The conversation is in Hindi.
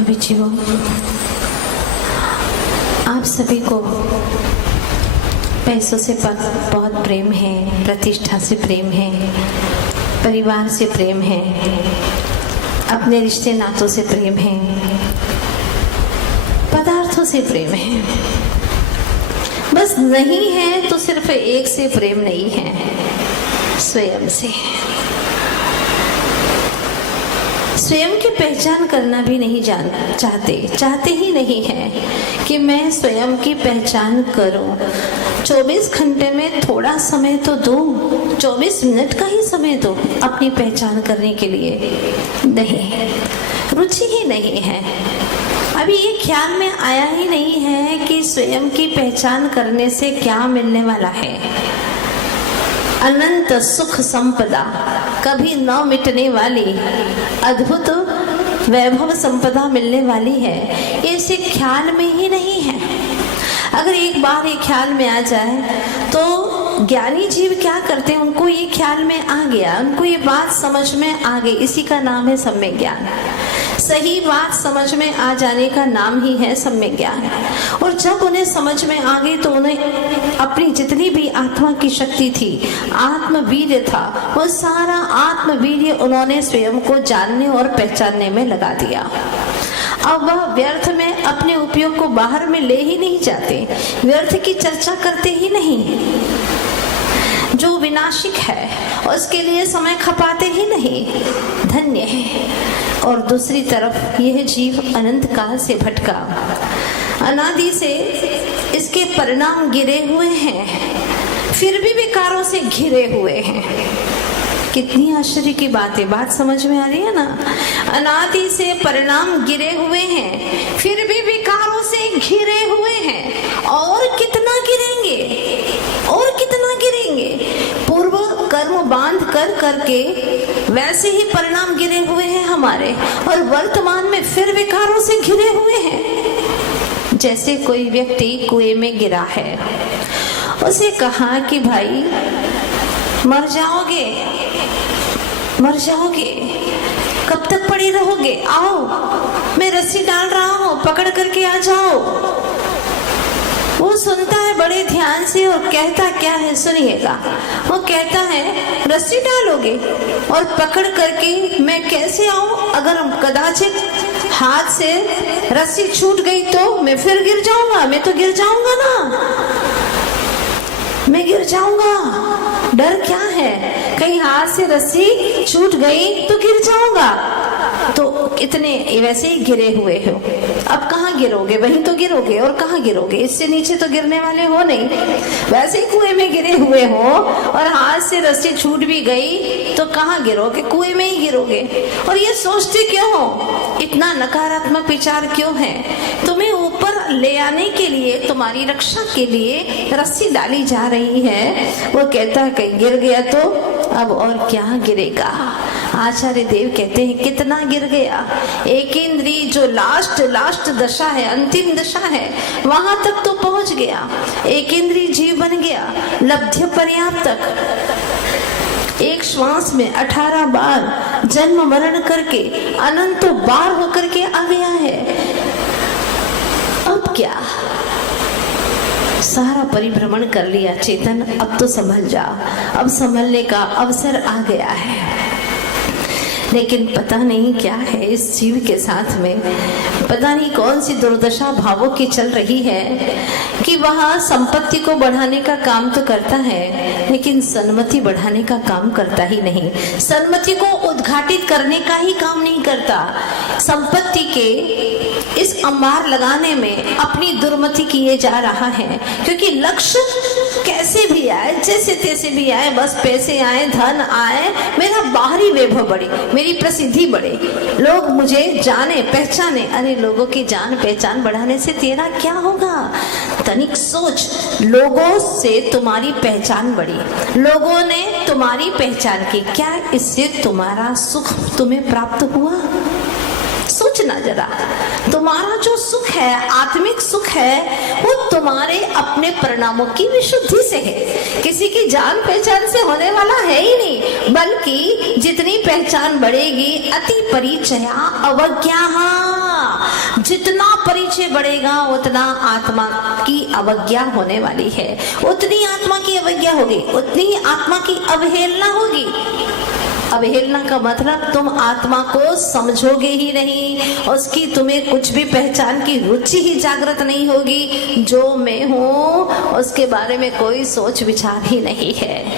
भाभीजियों, आप सभी को पैसों से बहुत प्रेम है, प्रतिष्ठा से प्रेम है, परिवार से प्रेम है, अपने रिश्ते नातों से प्रेम है, पदार्थों से प्रेम है। बस नहीं है तो सिर्फ एक से प्रेम नहीं है, स्वयं से। स्वयं की पहचान करना भी नहीं चाहते ही नहीं है कि मैं स्वयं की पहचान करूं। 24 घंटे में थोड़ा समय तो दूं, 24 मिनट का ही समय दो अपनी पहचान करने के लिए। नहीं, रुचि ही नहीं है। अभी ये ख्याल में आया ही नहीं है कि स्वयं की पहचान करने से क्या मिलने वाला है। अनंत सुख संपदा, कभी न मिटने वाली अद्भुत वैभव संपदा मिलने वाली है, इसे ख्याल में ही नहीं है। अगर एक बार ये ख्याल में आ जाए तो ज्ञानी जीव क्या करते हैं, उनको ये ख्याल में आ गया, उनको ये बात समझ में आ गई, इसी का नाम है सम्यक ज्ञान। सही बात समझ में आ जाने का नाम ही है सम्यक ज्ञान। और जब उन्हें समझ में आ गई तो उन्हें अपनी जितनी भी आत्मा की शक्ति थी, आत्मवीर्य था, वो सारा आत्मवीर्य उन्होंने स्वयं को जानने और पहचानने में लगा दिया। अब वह व्यर्थ में अपने उपयोग को बाहर में ले ही नहीं जाते, व्यर्थ की चर्चा करते ही नहीं। जो विनाशिक है उसके लिए समय खपाते ही नहीं, धन्य है। और दूसरी तरफ यह जीव अनंत काल से भटका, अनादि से इसके परिणाम गिरे हुए हैं, फिर भी विकारों से घिरे हुए हैं। कितनी आश्चर्य की बात है, बात समझ में आ रही है ना। अनादि से परिणाम गिरे हुए हैं, फिर भी विकारों से घिरे हुए हैं। और कितना गिरेंगे, और कितना गिरेंगे। पूर्व कर्म बांध कर करके वैसे ही परिणाम गिरे हुए हैं हमारे, और वर्तमान में फिर विकारों से घिरे हुए हैं। जैसे कोई व्यक्ति कुएं में गिरा है, उसे कहा कि भाई मर जाओगे, मर जाओगे, कब तक पड़ी रहोगे, आओ मैं रस्सी डाल रहा हूँ, पकड़ करके आ जाओ। वो सुनता है बड़े ध्यान से और कहता क्या है, सुनिएगा। वो कहता है रस्सी डालोगे और पकड़ करके मैं कैसे आऊं, अगर कदाचित हाथ से रस्सी छूट गई तो मैं फिर गिर जाऊंगा, मैं तो गिर जाऊंगा ना, मैं गिर जाऊंगा। डर क्या है, कहीं हाथ से रस्सी छूट गई तो गिर जाऊंगा। तो इतने वैसे ही गिरे हुए हो, अब कहाँ गिरोगे, वहीं तो गिरोगे, और कहाँ गिरोगे, इससे नीचे तो गिरने वाले हो नहीं। वैसे ही कुएं में गिरे हुए हो और हाथ से रस्सी छूट भी गई तो कहाँ गिरोगे, कुएं में ही गिरोगे। और ये सोचते क्यों हो, इतना नकारात्मक विचार क्यों है। तुम्हें ऊपर ले आने के लिए, तुम्हारी रक्षा के लिए रस्सी डाली जा रही है। वो कहता है कहीं गिर गया तो अब और क्या गिरेगा। आचार्य देव कहते हैं कितना गिर गया। एक इंद्री जो लास्ट दशा है, अंतिम दशा है, वहां तक तो पहुंच गया। एक इंद्री जीव बन गया लब्ध्य पर्याप्त तक। एक श्वास में 18 बार जन्म मरण करके अनंतों बार होकर के आ गया है। अब क्या, सारा परिभ्रमण कर लिया चेतन, अब तो संभल जा, अब संभलने का अवसर आ गया है। लेकिन पता नहीं क्या है इस जीव के साथ में, पता नहीं कौन सी दुर्दशा भावों की चल रही है कि वह संपत्ति को बढ़ाने का काम तो करता है लेकिन सन्मति बढ़ाने का काम करता ही नहीं, सन्मति को उद्घाटित करने का ही काम नहीं करता। संपत्ति के इस अंबार लगाने में अपनी दुर्मति किए जा रहा है, क्योंकि लक्ष्य कैसे भी आए, जैसे तैसे भी आए, बस पैसे आए, धन आए, मेरा बाहरी वैभव बढ़े, मेरी प्रसिद्धि बढ़े, लोग मुझे जाने पहचाने। अरे लोगों की जान पहचान बढ़ाने से तेरा क्या होगा, तनिक सोच। लोगों से तुम्हारी पहचान बढ़ी, लोगों ने तुम्हारी पहचान की, क्या इससे तुम्हारा सुख तुम्हें प्राप्त हुआ? सोचना जरा, तुम्हारा जो सुख है, आत्मिक सुख है, वो तुम्हारे अपने परिणामों की विशुद्धि से है, किसी की जान पहचान से होने वाला है ही नहीं। बल्कि जितनी पहचान बढ़ेगी, अति परिचया अवज्ञा, जितना परिचय बढ़ेगा उतना आत्मा की अवज्ञा होने वाली है, उतनी आत्मा की अवज्ञा होगी, उतनी आत्मा की अवहेलना होगी। अवहेलना का मतलब तुम आत्मा को समझोगे ही नहीं, उसकी तुम्हें कुछ भी पहचान की रुचि ही जागृत नहीं होगी। जो मैं हूँ उसके बारे में कोई सोच विचार ही नहीं है।